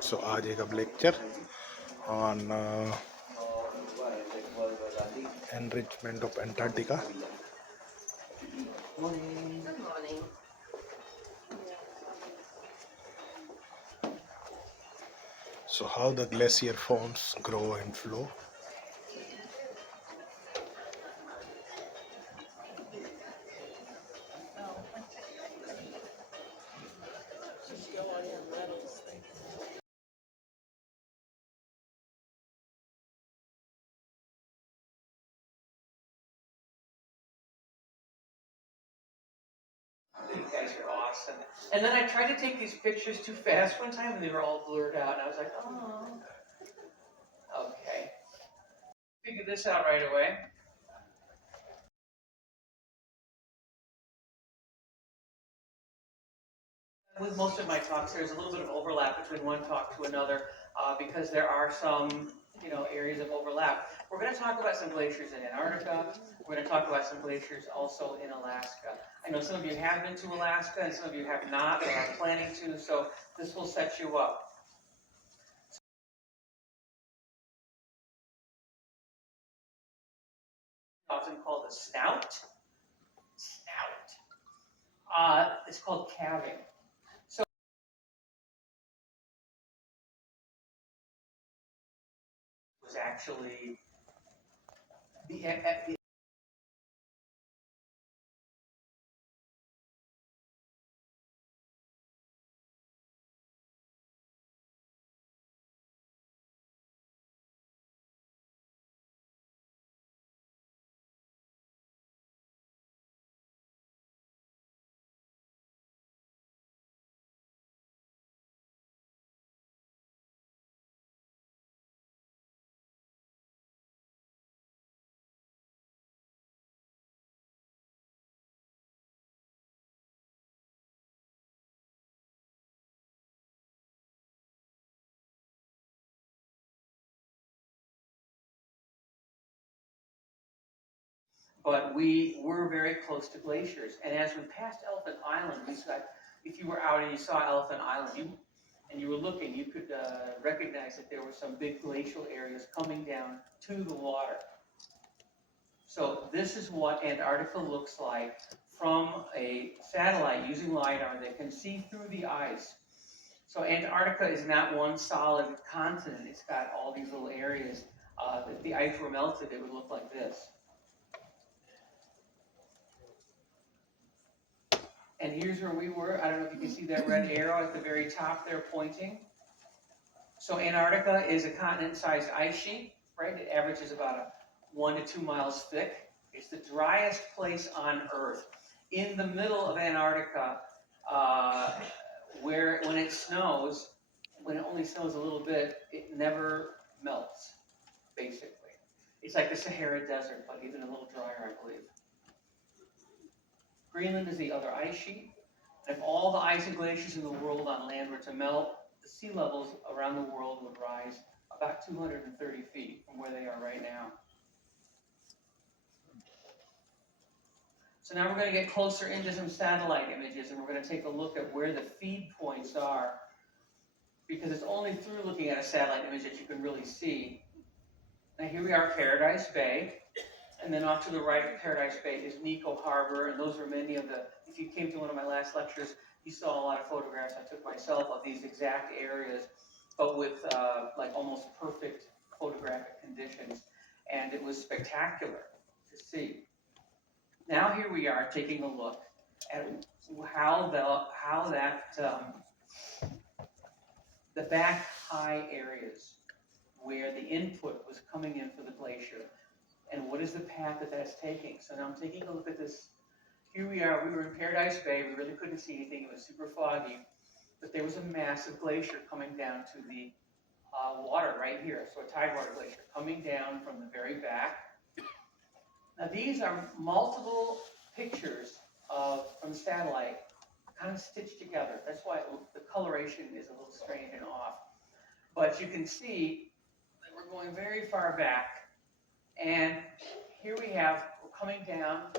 So आज एक अब lecture on enrichment of Antarctica. Morning. Good morning. So how the glacier forms, grow and flow. You guys are awesome. And then I tried to take these pictures too fast one time and they were all blurred out. And I was like, oh. Okay. Figured this out right away. With most of my talks, there's a little bit of overlap between one talk to another because there are some, areas of overlap. We're going to talk about some glaciers in Antarctica. We're going to talk about some glaciers also in Alaska. I know some of you have been to Alaska and some of you have not or are planning to, so this will set you up. Often called a snout. It's called calving. So it was actually the but we were very close to glaciers. And as we passed Elephant Island, if you were out and you saw Elephant Island, and you were looking, you could recognize that there were some big glacial areas coming down to the water. So this is what Antarctica looks like from a satellite using LiDAR that can see through the ice. So Antarctica is not one solid continent. It's got all these little areas. If the ice were melted, it would look like this. And here's where we were. I don't know if you can see that red arrow at the very top there pointing. So Antarctica is a continent-sized ice sheet, right? It averages about 1 to 2 miles thick. It's the driest place on Earth. In the middle of Antarctica, when it snows, when it only snows a little bit, it never melts, basically. It's like the Sahara Desert, but even a little drier, I believe. Greenland is the other ice sheet. And if all the ice and glaciers in the world on land were to melt, the sea levels around the world would rise about 230 feet from where they are right now. So now we're going to get closer into some satellite images, and we're going to take a look at where the feed points are, because it's only through looking at a satellite image that you can really see. Now here we are, Paradise Bay, and then off to the right of Paradise Bay is Nico Harbor, and those are many of if you came to one of my last lectures, you saw a lot of photographs I took myself of these exact areas, but with like almost perfect photographic conditions, and it was spectacular to see. Now here we are taking a look at how the back high areas where the input was coming in for the glacier, and what is the path that that's taking. So now I'm taking a look at this. Here we are, we were in Paradise Bay, we really couldn't see anything, it was super foggy, but there was a massive glacier coming down to the water right here, so a tidewater glacier coming down from the very back. Now these are multiple pictures from the satellite kind of stitched together. That's why the coloration is a little strange and off. But you can see that we're going very far back, and here we're coming down,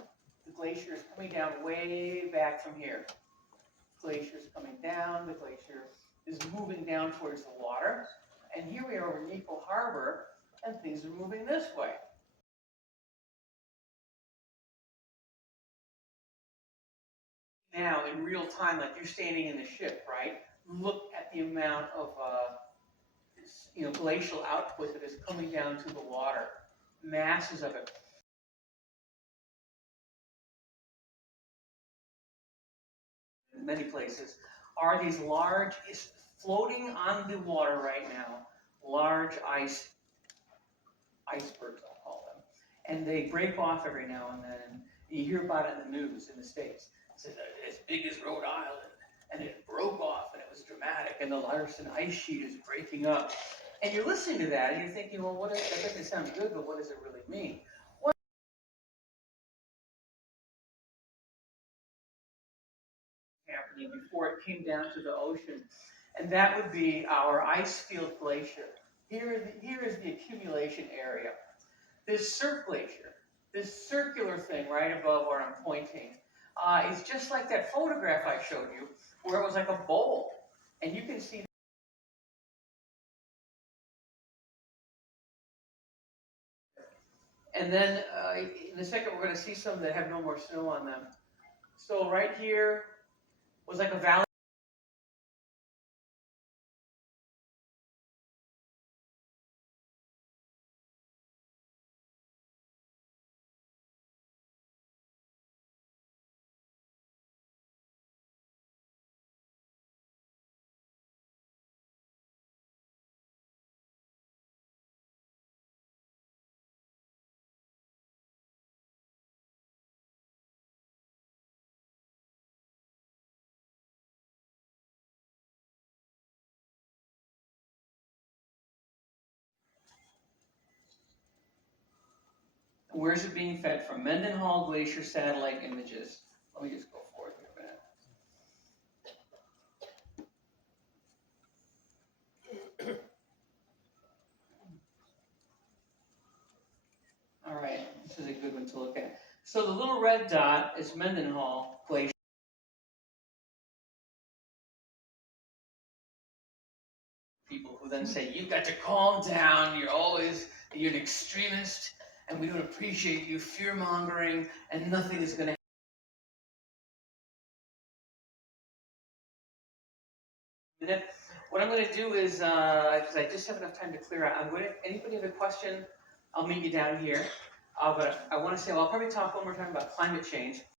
the glacier is coming down way back from here. Glacier is coming down, the glacier is is moving down towards the water. And here we are over Nepo Harbor, and things are moving this way. Now, in real time, like you're standing in the ship, right? Look at the amount of glacial output that is coming down to the water. Masses of it. In many places are these large, floating on the water right now, large icebergs, I'll call them. And they break off every now and then. You hear about it in the news in the States. It's as big as Rhode Island, and it broke off, and it was dramatic, and the Larsen ice sheet is breaking up. And you're listening to that, and you're thinking, well, that doesn't sound good, but what does it really mean? Happening before it came down to the ocean, and that would be our Icefield Glacier. Here is the accumulation area. This Cirque Glacier, this circular thing right above where I'm pointing, is just like that photograph I showed you, where it was like a bowl, and you can see. And then in a second, we're going to see some that have no more snow on them. So right here was like a valley. Where's it being fed from? Mendenhall Glacier satellite images. Let me just go forward here a minute. All right, this is a good one to look at. So the little red dot is Mendenhall Glacier. People who then say, you've got to calm down, you're an extremist, and we don't appreciate you fear-mongering, and nothing is going to happen. What I'm going to do is, because I just have enough time to clear out, anybody have a question, I'll meet you down here. But I want to say, well, I'll probably talk one more time about climate change.